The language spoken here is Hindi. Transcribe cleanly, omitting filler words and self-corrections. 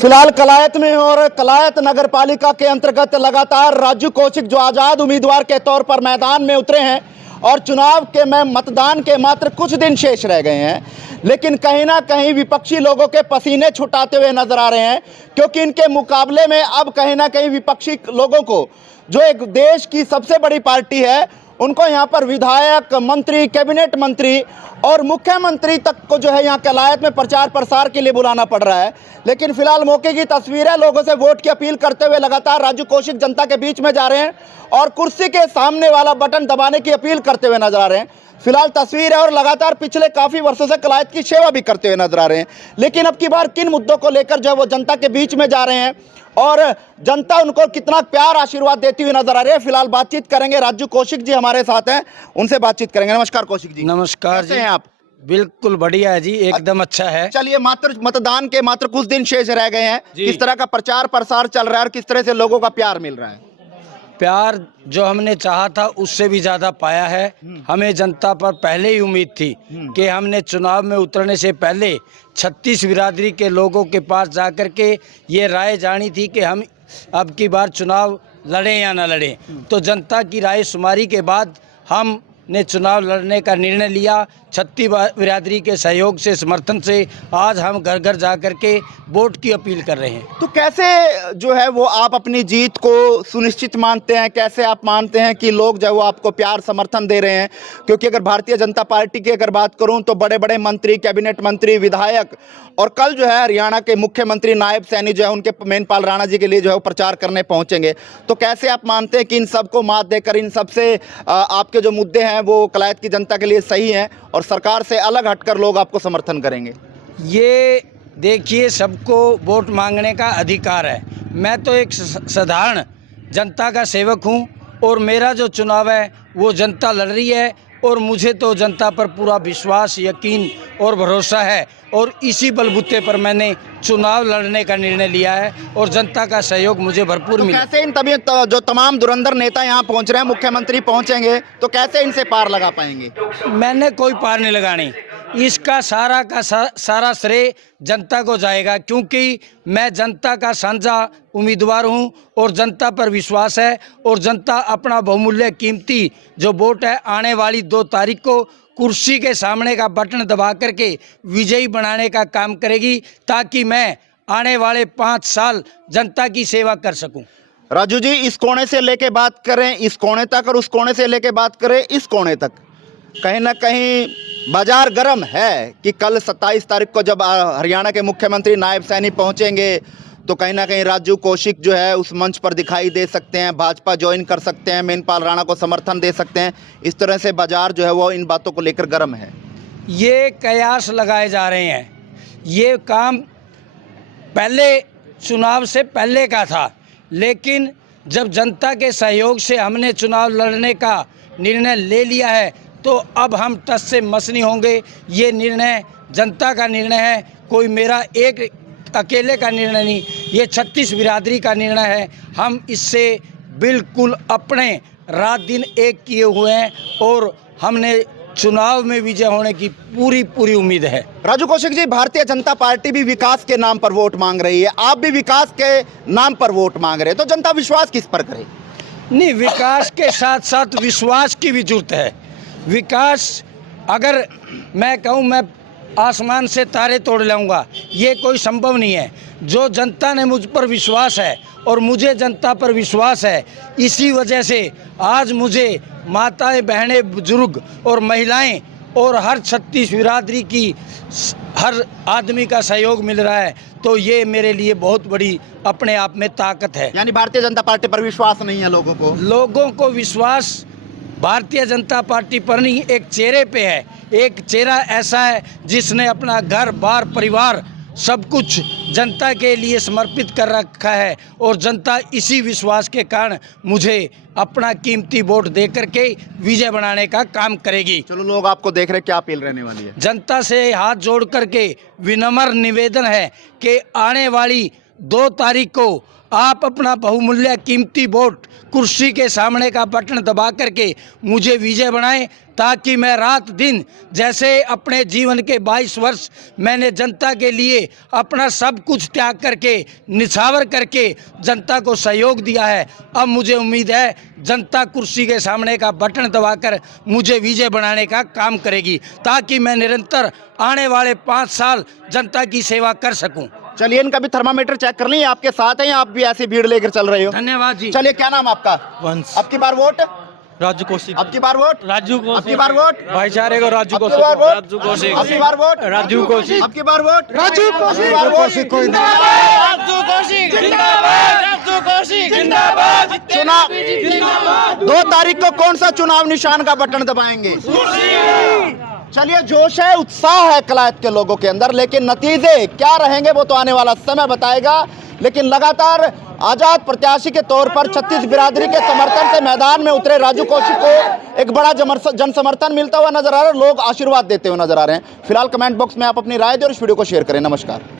फिलहाल कलायत में और कलायत नगर पालिका के अंतर्गत लगातार राजू कौशिक जो आज़ाद उम्मीदवार के तौर पर मैदान में उतरे हैं और चुनाव के मतदान के मात्र कुछ दिन शेष रह गए हैं, लेकिन कहीं ना कहीं विपक्षी लोगों के पसीने छुटाते हुए नजर आ रहे हैं, क्योंकि इनके मुकाबले में अब कहीं ना कहीं विपक्षी लोगों को, जो एक देश की सबसे बड़ी पार्टी है, उनको यहाँ पर विधायक, मंत्री, कैबिनेट मंत्री और मुख्यमंत्री तक को जो है यहाँ कलायत में प्रचार प्रसार के लिए बुलाना पड़ रहा है। लेकिन फिलहाल मौके की तस्वीरें, लोगों से वोट की अपील करते हुए लगातार राजू कौशिक जनता के बीच में जा रहे हैं और कुर्सी के सामने वाला बटन दबाने की अपील करते हुए नजर आ रहे हैं। फिलहाल तस्वीर है और लगातार पिछले काफ़ी वर्षों से कलायत की सेवा भी करते हुए नजर आ रहे हैं। लेकिन अब की बार किन मुद्दों को लेकर जो है वो जनता के बीच में जा रहे हैं और जनता उनको कितना प्यार आशीर्वाद देती हुई नजर आ रही है, फिलहाल बातचीत करेंगे। राजू कौशिक जी हमारे साथ हैं, उनसे बातचीत करेंगे। नमस्कार कौशिक जी। नमस्कार जी। कैसे हैं आप? बिल्कुल बढ़िया है जी, एकदम अच्छा है। चलिए, मात्र मतदान के मात्र कुछ दिन शेष रह गए हैं, जी। किस तरह का प्रचार प्रसार चल रहा है और किस तरह से लोगों का प्यार मिल रहा है? प्यार जो हमने चाहा था उससे भी ज्यादा पाया है। हमें जनता पर पहले ही उम्मीद थी कि हमने चुनाव में उतरने से पहले 36 बिरादरी के लोगों के पास जाकर के ये राय जानी थी कि हम अब की बार चुनाव लड़ें या ना लड़ें। तो जनता की राय शुमारी के बाद हमने चुनाव लड़ने का निर्णय लिया। 36 बिरादरी के सहयोग से, समर्थन से आज हम घर घर जा कर के वोट की अपील कर रहे हैं। तो कैसे जो है वो आप अपनी जीत को सुनिश्चित मानते हैं, कैसे आप मानते हैं कि लोग जो है वो आपको प्यार समर्थन दे रहे हैं? क्योंकि अगर भारतीय जनता पार्टी की अगर बात करूं तो बड़े बड़े मंत्री, कैबिनेट मंत्री, विधायक और कल जो है हरियाणा के मुख्यमंत्री नायब सैनी जो है उनके मेनपाल राणा जी के लिए जो है वो प्रचार करने पहुंचेंगे। तो कैसे आप मानते हैं कि इन सबको मात देकर, इन सबसे आपके जो मुद्दे हैं वो कलायत की जनता के लिए सही हैं और सरकार से अलग हटकर लोग आपको समर्थन करेंगे? ये देखिए, सबको वोट मांगने का अधिकार है। मैं तो एक साधारण जनता का सेवक हूं और मेरा जो चुनाव है वो जनता लड़ रही है और मुझे तो जनता पर पूरा विश्वास, यकीन और भरोसा है और इसी बलबूते पर मैंने चुनाव लड़ने का निर्णय लिया है और जनता का सहयोग मुझे भरपूर मिला। कैसे इन तभी जो तमाम धुरंधर नेता यहाँ पहुँच रहे हैं, मुख्यमंत्री पहुँचेंगे, तो कैसे इनसे पार लगा पाएंगे? मैंने कोई पार नहीं लगानी, इसका सारा का सारा श्रेय जनता को जाएगा, क्योंकि मैं जनता का साझा उम्मीदवार हूं और जनता पर विश्वास है और जनता अपना बहुमूल्य कीमती जो वोट है आने वाली 2 तारीख को कुर्सी के सामने का बटन दबा करके विजयी बनाने का काम करेगी, ताकि मैं आने वाले 5 साल जनता की सेवा कर सकूं। राजू जी, इस कोने से लेके बात करें इस कोने तक और उस कोने से लेके बात करें इस कोने तक, कहीं ना कहीं बाजार गर्म है कि कल 27 तारीख को जब हरियाणा के मुख्यमंत्री नायब सैनी पहुंचेंगे तो कहीं ना कहीं राजू कौशिक जो है उस मंच पर दिखाई दे सकते हैं, भाजपा ज्वाइन कर सकते हैं, मेनपाल राणा को समर्थन दे सकते हैं। इस तरह से बाजार जो है वो इन बातों को लेकर गर्म है। ये कयास लगाए जा रहे हैं, ये काम पहले चुनाव से पहले का था, लेकिन जब जनता के सहयोग से हमने चुनाव लड़ने का निर्णय ले लिया है तो अब हम टस से मस नहीं होंगे। ये निर्णय जनता का निर्णय है, कोई मेरा एक अकेले का निर्णय नहीं, ये 36 बिरादरी का निर्णय है। हम इससे बिल्कुल अपने रात दिन एक किए हुए हैं और हमने चुनाव में विजय होने की पूरी उम्मीद है। राजू कौशिक जी, भारतीय जनता पार्टी भी विकास के नाम पर वोट मांग रही है, आप भी विकास के नाम पर वोट मांग रहे हैं, तो जनता विश्वास किस पर करे? नहीं, विकास के साथ साथ विश्वास की भी जरूरत है। विकास, अगर मैं कहूँ मैं आसमान से तारे तोड़ लाऊंगा, ये कोई संभव नहीं है। जो जनता ने मुझ पर विश्वास है और मुझे जनता पर विश्वास है, इसी वजह से आज मुझे माताएं, बहनें, बुजुर्ग और महिलाएं और हर 36 बिरादरी की हर आदमी का सहयोग मिल रहा है, तो ये मेरे लिए बहुत बड़ी अपने आप में ताकत है। यानी भारतीय जनता पार्टी पर विश्वास नहीं है लोगों को? लोगों को विश्वास भारतीय जनता पार्टी पर नहीं, एक चेहरे पे है। एक चेहरा ऐसा है जिसने अपना घर बार परिवार सब कुछ जनता के लिए समर्पित कर रखा है और जनता इसी विश्वास के कारण मुझे अपना कीमती वोट दे करके विजय बनाने का काम करेगी। चलो, लोग आपको देख रहे, क्या अपील रहने वाली है? जनता से हाथ जोड़ करके विनम्र निवेदन है कि आने वाली 2 तारीख को आप अपना बहुमूल्य कीमती वोट कुर्सी के सामने का बटन दबा करके मुझे विजय बनाएं, ताकि मैं रात दिन जैसे अपने जीवन के 22 वर्ष मैंने जनता के लिए अपना सब कुछ त्याग करके निछावर करके जनता को सहयोग दिया है, अब मुझे उम्मीद है जनता कुर्सी के सामने का बटन दबाकर मुझे विजय बनाने का काम करेगी, ताकि मैं निरंतर आने वाले 5 साल जनता की सेवा कर सकूं। चलिए इनका भी थर्मामीटर चेक कर लीजिए, आपके साथ हैं, आप भी ऐसी भीड़ लेकर चल रहे हो। धन्यवाद जी। चलिए, क्या नाम आपका? वंश। अब की बार वोट राजू कौशिक। अब की बार वोट राजू अब कौशिक। की बार वोट भाईचारे को राजू अब की कौशिक। बार वोट राजू कौशिक। अब की बार वोट राजू कौशिक। अब की बार वोट राजू कौशिक। अब की बार वोट कोई राजू कौशिक जिंदाबाद, राजू कौशिक जिंदाबाद। चुनाव 2 तारीख को कौन सा चुनाव निशान का बटन दबाएंगे? चलिए, जोश है, उत्साह है कलायत के लोगों के अंदर, लेकिन नतीजे क्या रहेंगे वो तो आने वाला समय बताएगा। लेकिन लगातार आजाद प्रत्याशी के तौर पर 36 बिरादरी के समर्थन से मैदान में उतरे राजू कौशिक को एक बड़ा जन समर्थन मिलता हुआ नजर आ रहा है, लोग आशीर्वाद देते हुए नजर आ रहे हैं। फिलहाल कमेंट बॉक्स में आप अपनी राय दें और इस वीडियो को शेयर करें। नमस्कार।